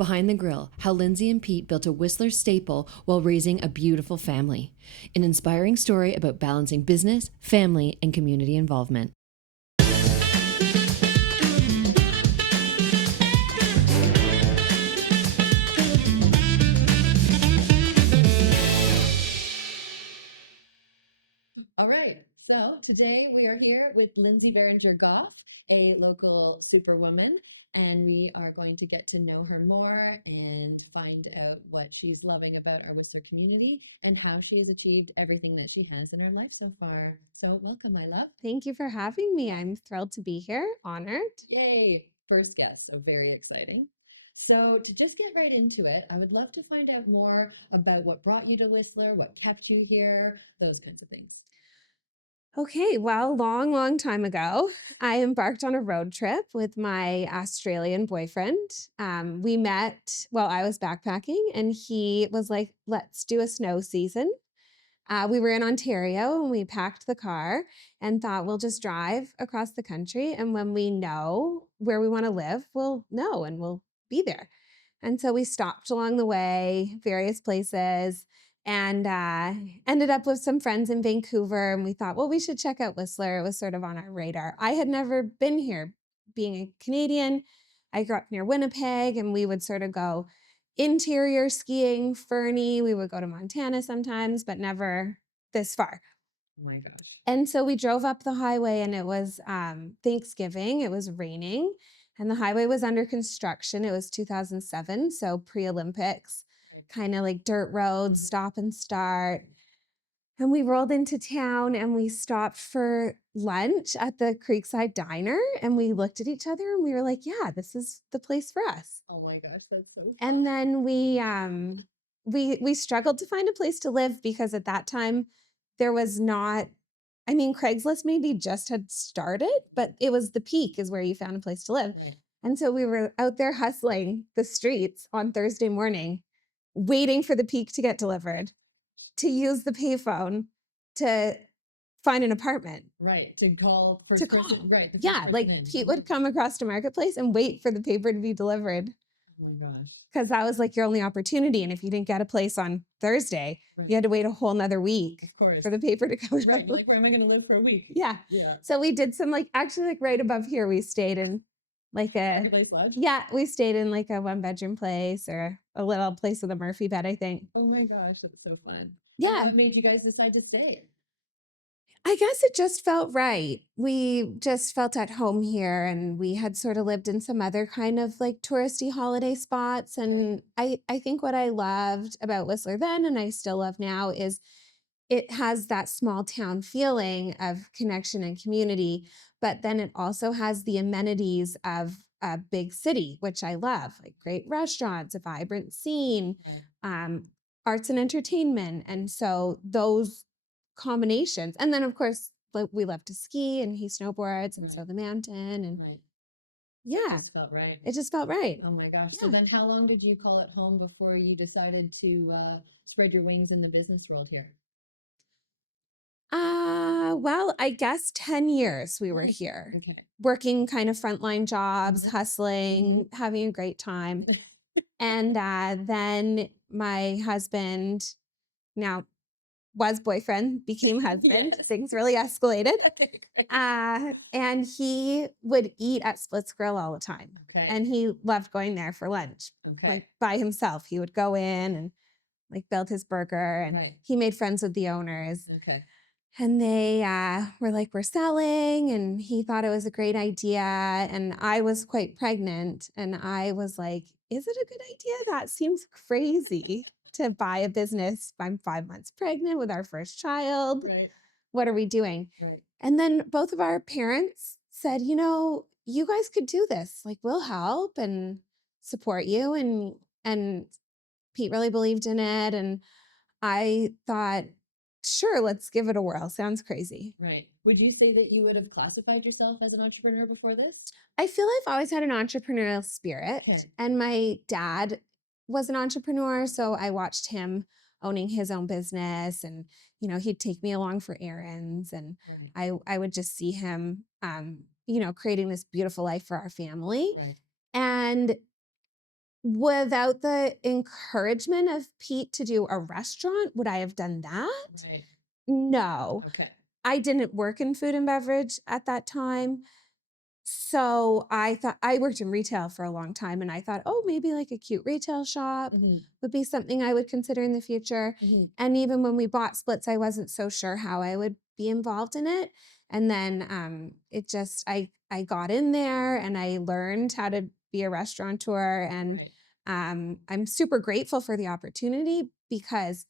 Behind the Grill, how Lindsey and Pete built a Whistler staple while raising a beautiful family. An inspiring story about balancing business, family, and community involvement. All right, so today we are here with Lindsey Berringer Goff, a local superwoman, and we are going to get to know her more and find out what she's loving about our Whistler community and how she's achieved everything that she has in her life so far. So welcome, my love. Thank you for having me. I'm thrilled to be here, honored. Yay, first guest, so very exciting. So to just get right into it, I would love to find out more about what brought you to Whistler, what kept you here, those kinds of things. Okay, well, long time ago, I embarked on a road trip with my Australian boyfriend. We met while I was backpacking, and he was like, let's do a snow season. We were in Ontario and we packed the car and thought we'll just drive across the country. And when we know where we want to live, we'll know and we'll be there. And so we stopped along the way, various places, and ended up with some friends in Vancouver. And we thought, well, we should check out Whistler. It was sort of on our radar. I had never been here. Being a Canadian, I grew up near Winnipeg, and we would sort of go interior skiing, Fernie. We would go to Montana sometimes, but never this far. Oh my gosh. And so we drove up the highway, and it was Thanksgiving. It was raining, and the highway was under construction. It was 2007, so pre-Olympics, kind of like dirt roads, stop and start. And we rolled into town and we stopped for lunch at the Creekside Diner, and we looked at each other and we were like, yeah, this is the place for us. Oh my gosh, that's so fun. And then we struggled to find a place to live because at that time there was not, I mean, Craigslist maybe just had started, but it was the peak is where you found a place to live. Right. And so we were out there hustling the streets on Thursday morning, waiting for the peak to get delivered, to use the payphone to find an apartment. Right, to call To first call. person, right. the first Yeah, person like in. Pete would come across to Marketplace and wait for the paper to be delivered Oh my gosh. because that was like your only opportunity. And if you didn't get a place on Thursday, Right. you had to wait a whole nother week Of course. for the paper to come Right, out. like where am I going to live for a week? Yeah. Yeah. So we did some actually right above here, we stayed in like Marketplace Lodge? yeah, we stayed in like a 1-bedroom place or a little place with a Murphy bed, I think. Oh my gosh, that's so fun. Yeah. And what made you guys decide to stay? I guess it just felt right. We just felt at home here, and we had sort of lived in some other kind of like touristy holiday spots. And I think what I loved about Whistler then, and I still love now, is it has that small town feeling of connection and community, but then it also has the amenities of a big city, which I love, like great restaurants, a vibrant scene, um, arts and entertainment. And so those combinations. And then of course, like we love to ski and he snowboards, and so the mountain, and Right. yeah, Just felt right. it just felt right. Oh my gosh. So Yeah. then how long did you call it home before you decided to spread your wings in the business world here? Well, I guess 10 years we were here, Okay. working kind of frontline jobs, hustling, having a great time. And then my husband, now was boyfriend, became husband. Yes. Things really escalated. Okay. And he would eat at Splitz Grill all the time. Okay. And he loved going there for lunch, Okay. like by himself. He would go in and like build his burger, and Right. he made friends with the owners. Okay. And they were like, we're selling. And he thought it was a great idea. And I was quite pregnant. And I was like, is it a good idea? That seems crazy to buy a business. I'm 5 months pregnant with our first child. Right. What are we doing? Right. And then both of our parents said, you guys could do this. Like, we'll help and support you. And Pete really believed in it. And I thought, sure, let's give it a whirl. Sounds crazy. Right. Would you say that you would have classified yourself as an entrepreneur before this? I feel I've always had an entrepreneurial spirit. Okay. And my dad was an entrepreneur. So I watched him owning his own business, and, he'd take me along for errands, and Right. I would just see him, creating this beautiful life for our family. Right. And Without the encouragement of Pete to do a restaurant, would I have done that? Right. No. Okay. I didn't work in food and beverage at that time. So I thought I worked in retail for a long time and I thought, oh, maybe like a cute retail shop would be something I would consider in the future. And even when we bought Splitz, I wasn't so sure how I would be involved in it. And then it just I got in there and I learned how to be a restaurateur. And Right. I'm super grateful for the opportunity because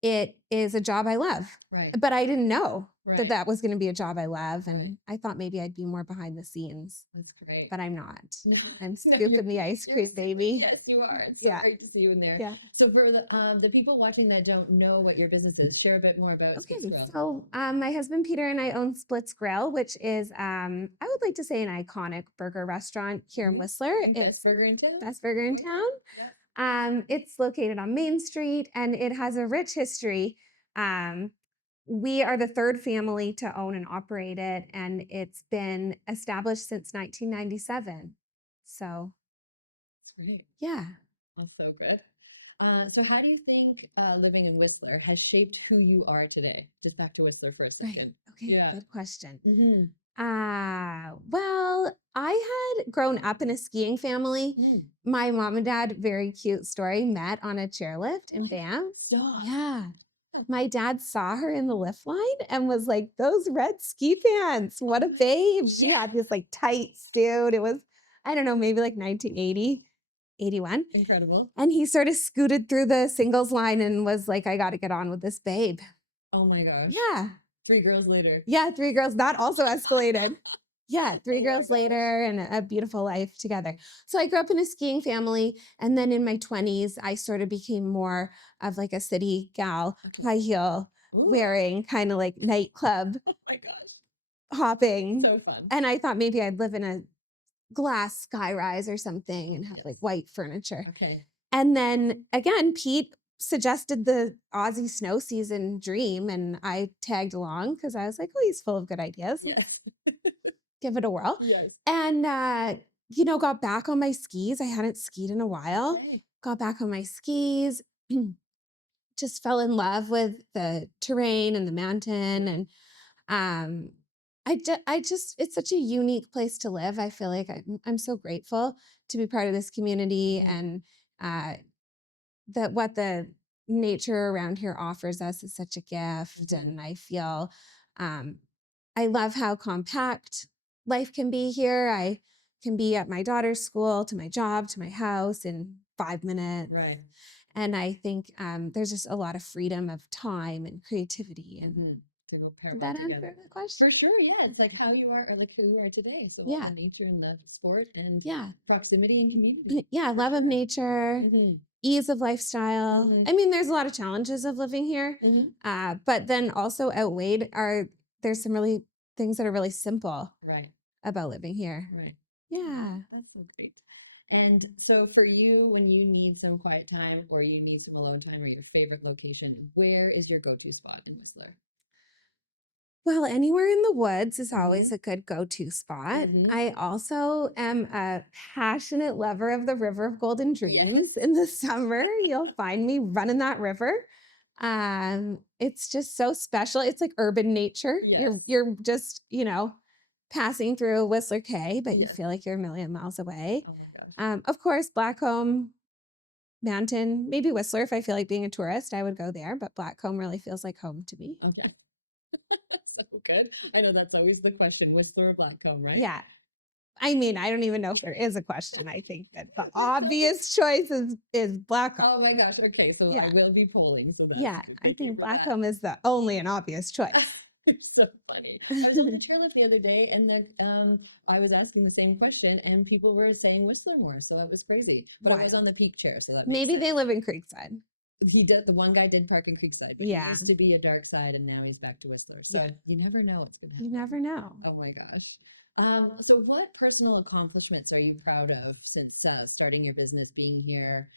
it is a job I love. Right. But I didn't know that Right. that was going to be a job I love. Right. And I thought maybe I'd be more behind the scenes, That's great. but I'm not. I'm No, scooping the ice you're cream, super, baby. yes, you are. It's so Yeah. great to see you in there. Yeah. So for the people watching that don't know what your business is, share a bit more about Splitz Okay, Grill. so my husband Peter and I own Splitz Grill, which is I would like to say an iconic burger restaurant here in Whistler. Best burger in town. Best burger in town. Yeah. It's located on Main Street and it has a rich history. We are the third family to own and operate it, and it's been established since 1997. So, That's great. yeah. That's so good. So how do you think living in Whistler has shaped who you are today? Just back to Whistler for a Right. second. Okay. Yeah. Good question. Mm-hmm. Well, I had grown up in a skiing family. My mom and dad, very cute story, met on a chairlift in Banff. Stop. Yeah. My dad saw her in the lift line and was like, those red ski pants, what a babe. She had this like tight suit. It was, I don't know, maybe like 1980, 81. Incredible. And he sort of scooted through the singles line and was like, I got to get on with this babe. Oh my gosh. Yeah. 3 girls later. Yeah, 3 girls. That also escalated. Yeah, 3 Oh my girls gosh. later and a beautiful life together. So I grew up in a skiing family. And then in my 20s, I sort of became more of like a city gal, high heel Ooh. wearing, kind of like nightclub Oh my gosh. hopping. So fun. And I thought maybe I'd live in a glass sky rise or something and have like white furniture. Okay. And then again, Pete suggested the Aussie snow season dream, and I tagged along because I was like, oh, he's full of good ideas. Yes. Give it a whirl. Yes. And, got back on my skis. I hadn't skied in a while. Okay. Got back on my skis, just fell in love with the terrain and the mountain. And it's such a unique place to live. I feel like I'm so grateful to be part of this community and uh, that what the nature around here offers us is such a gift. And I feel um, I love how compact life can be here. I can be at my daughter's school, to my job, to my house in 5 minutes. Right. And I think there's just a lot of freedom of time and creativity. And To go pair did well that together. answer the question? For sure, yeah. It's like how you are, or like who you are today. So Yeah. nature and the sport and Yeah. proximity and community. Yeah, love of nature, ease of lifestyle. I mean, there's a lot of challenges of living here, but then also outweighed there's some really things that are really simple Right. about living here. Right. Yeah. That's so great. And so for you, when you need some quiet time or you need some alone time or your favorite location, where is your go-to spot in Whistler? Well, anywhere in the woods is always a good go-to spot. I also am a passionate lover of the River of Golden Dreams. In the summer, you'll find me running that river. It's just so special. It's like urban nature. Yes. You're just, passing through Whistler Cay, but you feel like you're a million miles away. Oh my gosh. Of course, Blackcomb Mountain, maybe Whistler. If I feel like being a tourist, I would go there, but Blackcomb really feels like home to me. Okay. So good. I know that's always the question, Whistler or Blackcomb, right? Yeah. I mean, I don't even know if there is a question. I think that the obvious choice is Blackcomb. Oh my gosh. Okay. So I will be polling. So that's Yeah, good. I Thank you think for that. Blackcomb is the only and obvious choice. You're so funny. I was on the chairlift the other day and then I was asking the same question and people were saying Whistler more. So it was crazy. But I was on the peak chair. So that maybe they live in Creekside. He did. The one guy did park in Creekside. But Yeah. He used to be a dark side and now he's back to Whistler. So you never know what's going to happen. You never know. Oh my gosh. So what personal accomplishments are you proud of since starting your business, being here,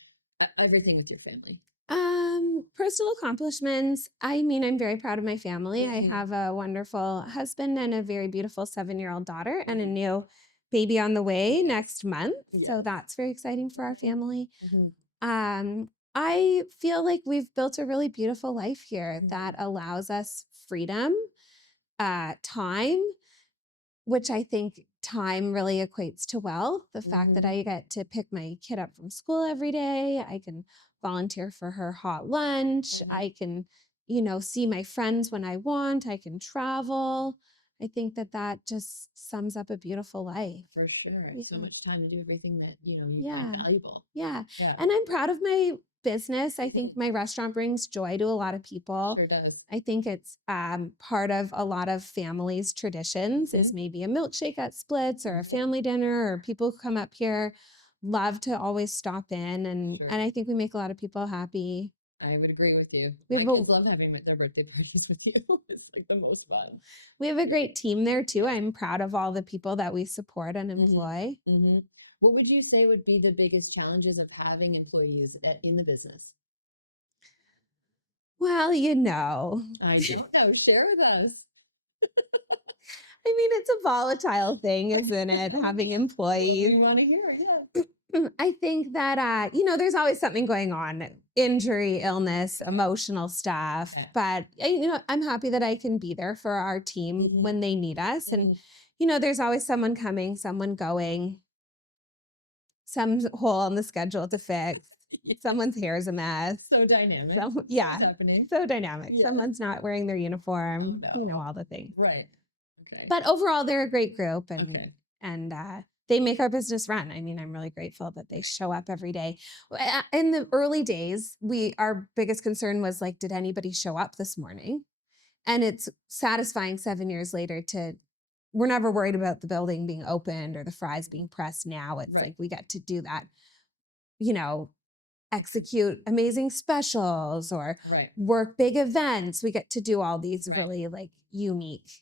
everything with your family? Personal accomplishments. I mean, I'm very proud of my family. I have a wonderful husband and a very beautiful 7-year-old daughter and a new baby on the way next month. Yeah. So that's very exciting for our family. Mhm. I feel like we've built a really beautiful life here Mhm. that allows us freedom, time, which I think time really equates to wealth. The fact that Mhm. I get to pick my kid up from school every day, I can volunteer for her hot lunch, Mhm. I can, see my friends when I want, I can travel. I think that that just sums up a beautiful life. For sure. So Yeah. much time to do everything that, you find Yeah. valuable. Yeah. Yeah. And I'm proud of my business. I Mhm. think my restaurant brings joy to a lot of people. Sure does. I think it's part of a lot of families' traditions is Mhm. maybe a milkshake at Splitz or a family dinner, or people who come up here love to always stop in, and Sure. and I think we make a lot of people happy. I would agree with you. We My have a kids love having their birthday parties with you. It's like the most fun. we have a great team there too. I'm proud of all the people that we support and Mhm. employ. Mhm. What would you say would be the biggest challenges of having employees in the business? Well, I don't know. Share with us. I mean, it's a volatile thing, isn't it? Having employees. We want to hear it. Yeah. I think that, there's always something going on, injury, illness, emotional stuff. Yeah. But, I'm happy that I can be there for our team Mhm. when they need us. And, Mhm. there's always someone coming, someone going, some hole in the schedule to fix, Yeah. someone's hair is a mess. So dynamic. Yeah, What's happening? so dynamic. Yeah. Someone's not wearing their uniform, Oh, no. all the things. Right. Okay. But overall, they're a great group, and Okay. and they make our business run. I mean, I'm really grateful that they show up every day. In the early days, our biggest concern was like, did anybody show up this morning? And it's satisfying 7 years later to we're never worried about the building being opened or the fries being pressed. Now it's Right. like we get to do that, you know, execute amazing specials or Right. work big events. We get to do all these Right. really like unique,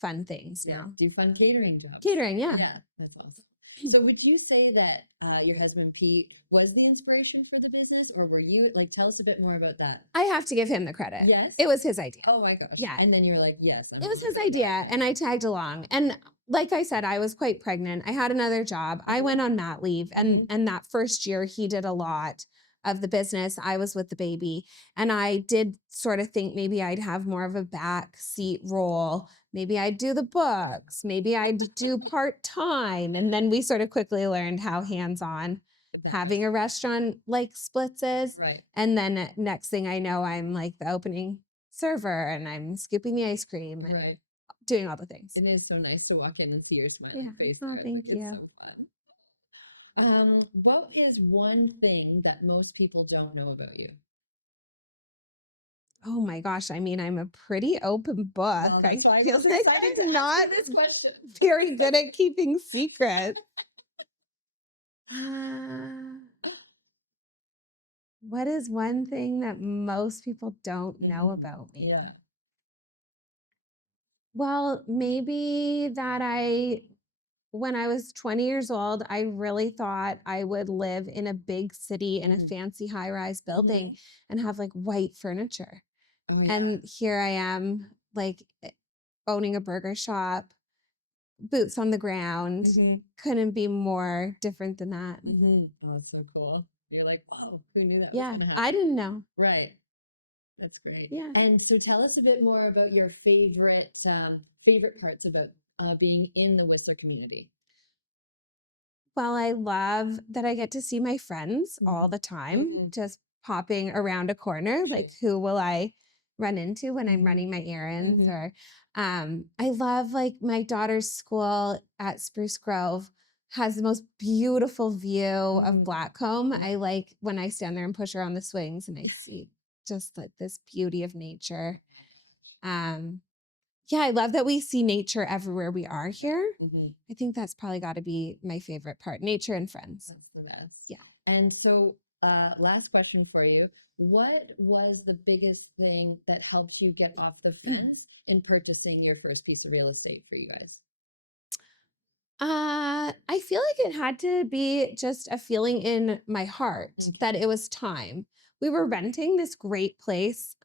fun things Yeah. now. Do fun catering jobs. Catering, yeah. Yeah. That's awesome. So would you say that your husband Pete was the inspiration for the business, or were you like? Tell us a bit more about that. I have to give him the credit. Yes. It was his idea. Oh my gosh. Yeah. And then you're like, yes. It was his idea, and I tagged along. And like I said, I was quite pregnant. I had another job. I went on mat leave, and that first year he did a lot of the business. I was with the baby, and I did sort of think maybe I'd have more of a back seat role. Maybe I'd do the books. Maybe I'd do part time. And then we sort of quickly learned how hands on having a restaurant like Splitz is. Right. And then next thing I know, I'm like the opening server and I'm scooping the ice cream and Right. doing all the things. It is so nice to walk in and see your smiling Yeah. face. Oh, There. It's like, thank it's you. so fun. What is one thing that most people don't know about you? Oh my gosh. I mean, I'm a pretty open book. Well, I that's why feel I'm so like excited to I'm ask not you this question. very good at keeping secrets. Uh, what is one thing that most people don't know Mhm. about me? Yeah. Well, maybe that when I was 20 years old, I really thought I would live in a big city in a Mhm. fancy high rise building Mhm. and have like white furniture. Oh yeah. And here I am, like owning a burger shop, boots on the ground. Mhm. Couldn't be more different than that. Mhm. Oh, that's so cool. You're like, oh, who knew that was Yeah, gonna happen? I didn't know. Right. That's great. Yeah. And so tell us a bit more about your favorite parts about being in the Whistler community. Well, I love that I get to see my friends all Mhm. the time, Mhm. just popping around a corner. Like, who will I run into when I'm Mhm. running my errands? Mhm. Or I love like my daughter's school at Spruce Grove has the most beautiful view of Mhm. Blackcomb. I like when I stand there and push her on the swings and I see just like this beauty of nature. Um, yeah, I love that we see nature everywhere we are here. Mhm. I think that's probably got to be my favorite part, nature and friends. That's the best. Yeah. And so, last question for you. What was the biggest thing that helped you get off the fence in purchasing your first piece of real estate for you guys? I feel like it had to be just a feeling in my heart Okay. that it was time. we were renting this great place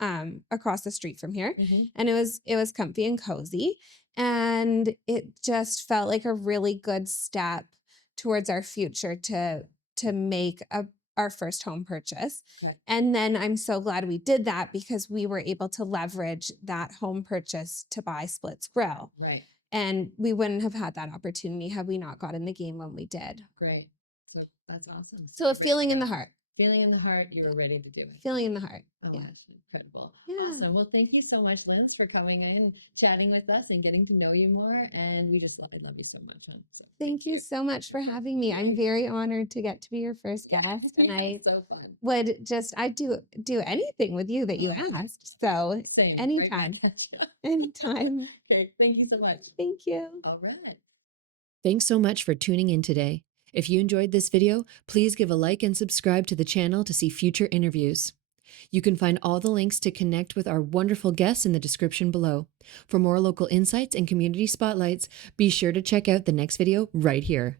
across the street from here, Mhm. and it was comfy and cozy, and it just felt like a really good step towards our future to make our first home purchase. Right. And then I'm so glad we did that because we were able to leverage that home purchase to buy Splitz Grill. Right. And we wouldn't have had that opportunity had we not got in the game when we did. Great. So that's awesome. So a Great feeling to in the know. heart. Feeling in the heart, you Yeah. were ready to do it. Feeling in the heart. Oh, Yeah. that's incredible. Yeah. Awesome. Well, thank you so much, Linz, for coming in, chatting with us, and getting to know you more. And I love you so much. So Thank you so much for having me. I'm very honored to get to be your first guest. And it's so fun. I'd do anything with you that you asked. So Same. anytime. Right back at you. Anytime. Okay. Thank you so much. Thank you. All right. Thanks so much for tuning in today. If you enjoyed this video, please give a like and subscribe to the channel to see future interviews. You can find all the links to connect with our wonderful guests in the description below. For more local insights and community spotlights, be sure to check out the next video right here.